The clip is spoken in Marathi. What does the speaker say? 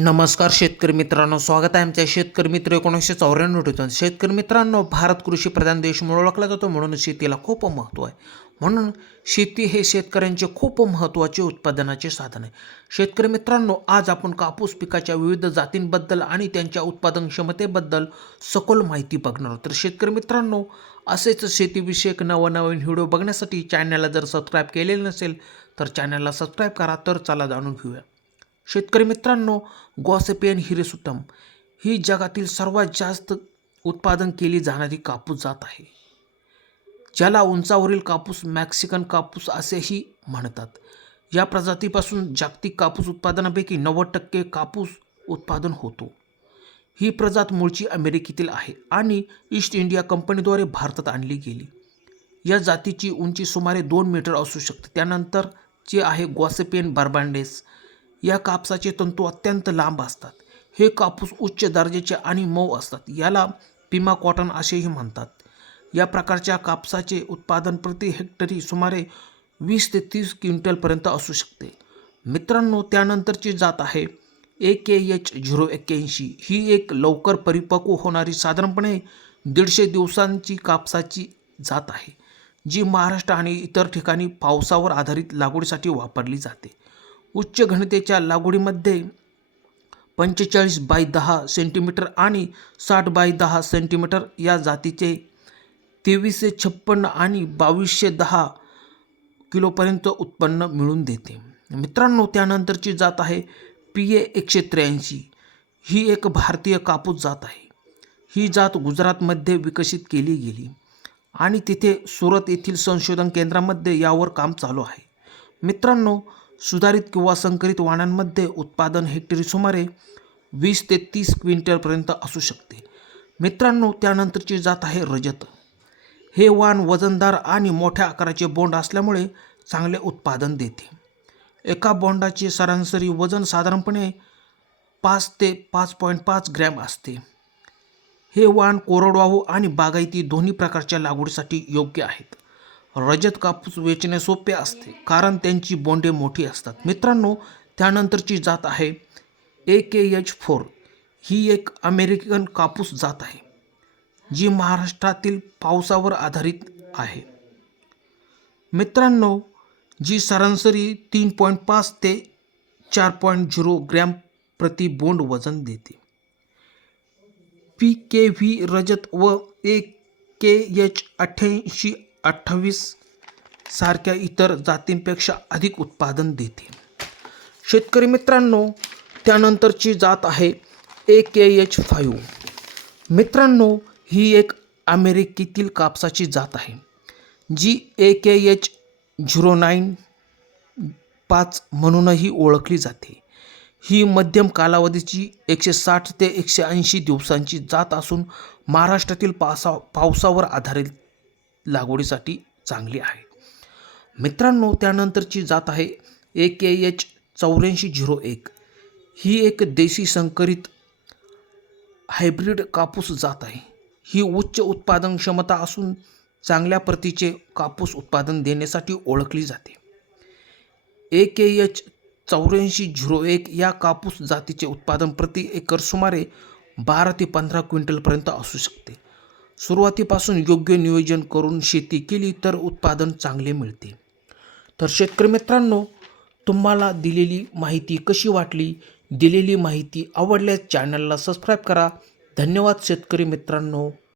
नमस्कार शेतकरी मित्रांनो स्वागत आहे आमच्या शेतकरी मित्र एकोणीसशे चौऱ्याण्णव ठेवतात शेतकरी मित्रांनो भारत कृषी प्रधान देश म्हणून ओळखला जातो म्हणून शेतीला खूप महत्त्व आहे. म्हणून शेती हे शेतकऱ्यांचे खूप महत्त्वाचे उत्पादनाचे साधन आहे. शेतकरी मित्रांनो आज आपण कापूस पिकाच्या विविध जातींबद्दल आणि त्यांच्या उत्पादन क्षमतेबद्दल सखोल माहिती बघणार आहोत. तर शेतकरी मित्रांनो असेच शेतीविषयक नवनवीन व्हिडिओ बघण्यासाठी चॅनलला जर सबस्क्राईब केलेले नसेल तर चॅनलला सबस्क्राईब करा. तर चला जाणून घेऊया. शेतकरी मित्रांनो गॉसेपियन हिरेसुटम ही जगातील सर्वात जास्त उत्पादन केली जाणारी कापूस जात आहे. ज्याला उंचावरील कापूस मॅक्सिकन कापूस असेही म्हणतात. या प्रजातीपासून जागतिक कापूस उत्पादनापैकी नव्वद टक्के कापूस उत्पादन होतो. ही प्रजात मूळची अमेरिकेतील आहे आणि ईस्ट इंडिया कंपनीद्वारे भारतात आणली गेली. या जातीची उंची सुमारे दोन मीटर असू शकते. त्यानंतर जे आहे गॉसेपियन बार्बांडेस या कापसाचे तंतू अत्यंत लांब असतात. हे कापूस उच्च दर्जाचे आणि मऊ असतात याला पिमा कॉटन असेही म्हणतात. या प्रकारच्या कापसाचे उत्पादन प्रति हेक्टरी सुमारे वीस ते तीस क्विंटलपर्यंत असू शकते. मित्रांनो त्यानंतरची जात आहे ए के एच झिरो एक्क्याऐंशी. ही एक लवकर परिपक्व होणारी साधारणपणे दीडशे दिवसांची कापसाची जात आहे जी महाराष्ट्र आणि इतर ठिकाणी पावसावर आधारित लागवडीसाठी वापरली जाते. उच्च घनतेच्या लागवडीमध्ये पंचेचाळीस बाय दहा सेंटीमीटर आणि साठ बाय दहा सेंटीमीटर या जातीचे तेवीसशे छप्पन्न आणि बावीसशे दहा किलोपर्यंत उत्पन्न मिळून देते. मित्रांनो त्यानंतरची जात आहे पी ए एकशे त्र्याऐंशी. ही एक भारतीय कापूस जात आहे. ही जात गुजरातमध्ये विकसित केली गेली आणि तिथे सुरत येथील संशोधन केंद्रामध्ये यावर काम चालू आहे. मित्रांनो सुधारित किंवा संकरित वाणांमध्ये उत्पादन हेक्टरी सुमारे वीस ते तीस क्विंटलपर्यंत असू शकते. मित्रांनो त्यानंतरची जात आहे रजत. हे वाण वजनदार आणि मोठ्या आकाराचे बोंड असल्यामुळे चांगले उत्पादन देते. एका बोंडाचे सरासरी वजन साधारणपणे पाच ते पाच पॉईंट पाच ग्रॅम असते. हे वाण कोरडवाहू आणि बागायती दोन्ही प्रकारच्या लागवडीसाठी योग्य आहेत. रजत कापूस वेचणे सोपे असते कारण त्यांची बोंडे मोठी असतात. मित्रांनो त्यानंतरची जात आहे ए के एच फोर ही एक अमेरिकन कापूस जात आहे जी महाराष्ट्रातील पावसावर आधारित आहे. मित्रांनो जी सरासरी तीन पॉईंट पाच ते चार पॉईंट झिरो ग्रॅम प्रति बोंड वजन देते. पी के व्ही रजत व ए के एच अठ्ठ्याऐंशी अठ्ठावीस सारख्या इतर जातींपेक्षा अधिक उत्पादन देते. शेतकरी मित्रांनो त्यानंतरची जात आहे ए के एच फाईव्ह मित्रांनो ही एक अमेरिकेतील कापसाची जात आहे G A K H zero nine पाच म्हणूनही ओळखली जाते. ही मध्यम कालावधीची एकशे साठ ते एकशे ऐंशी दिवसांची जात असून महाराष्ट्रातील पावसा पावसावर आधारित लागवडीसाठी चांगली आहे. मित्रांनो त्यानंतरची जात आहे ए के एच चौऱ्याऐंशी झिरो एक. ही एक देशी संकरित हायब्रिड कापूस जात आहे. ही उच्च उत्पादन क्षमता असून चांगल्या प्रतीचे कापूस उत्पादन देण्यासाठी ओळखली जाते. ए के एच चौऱ्याऐंशी झिरो एक या कापूस जातीचे उत्पादन प्रति एकर सुमारे बारा ते पंधरा क्विंटलपर्यंत असू शकते. सुरुवातीपासून योग्य नियोजन करून शेती केली तर उत्पादन चांगले मिळते. तर शेतकरी मित्रांनो तुम्हाला दिलेली माहिती कशी वाटली? दिलेली माहिती आवडल्यास चॅनलला सबस्क्राईब करा. धन्यवाद शेतकरी मित्रांनो.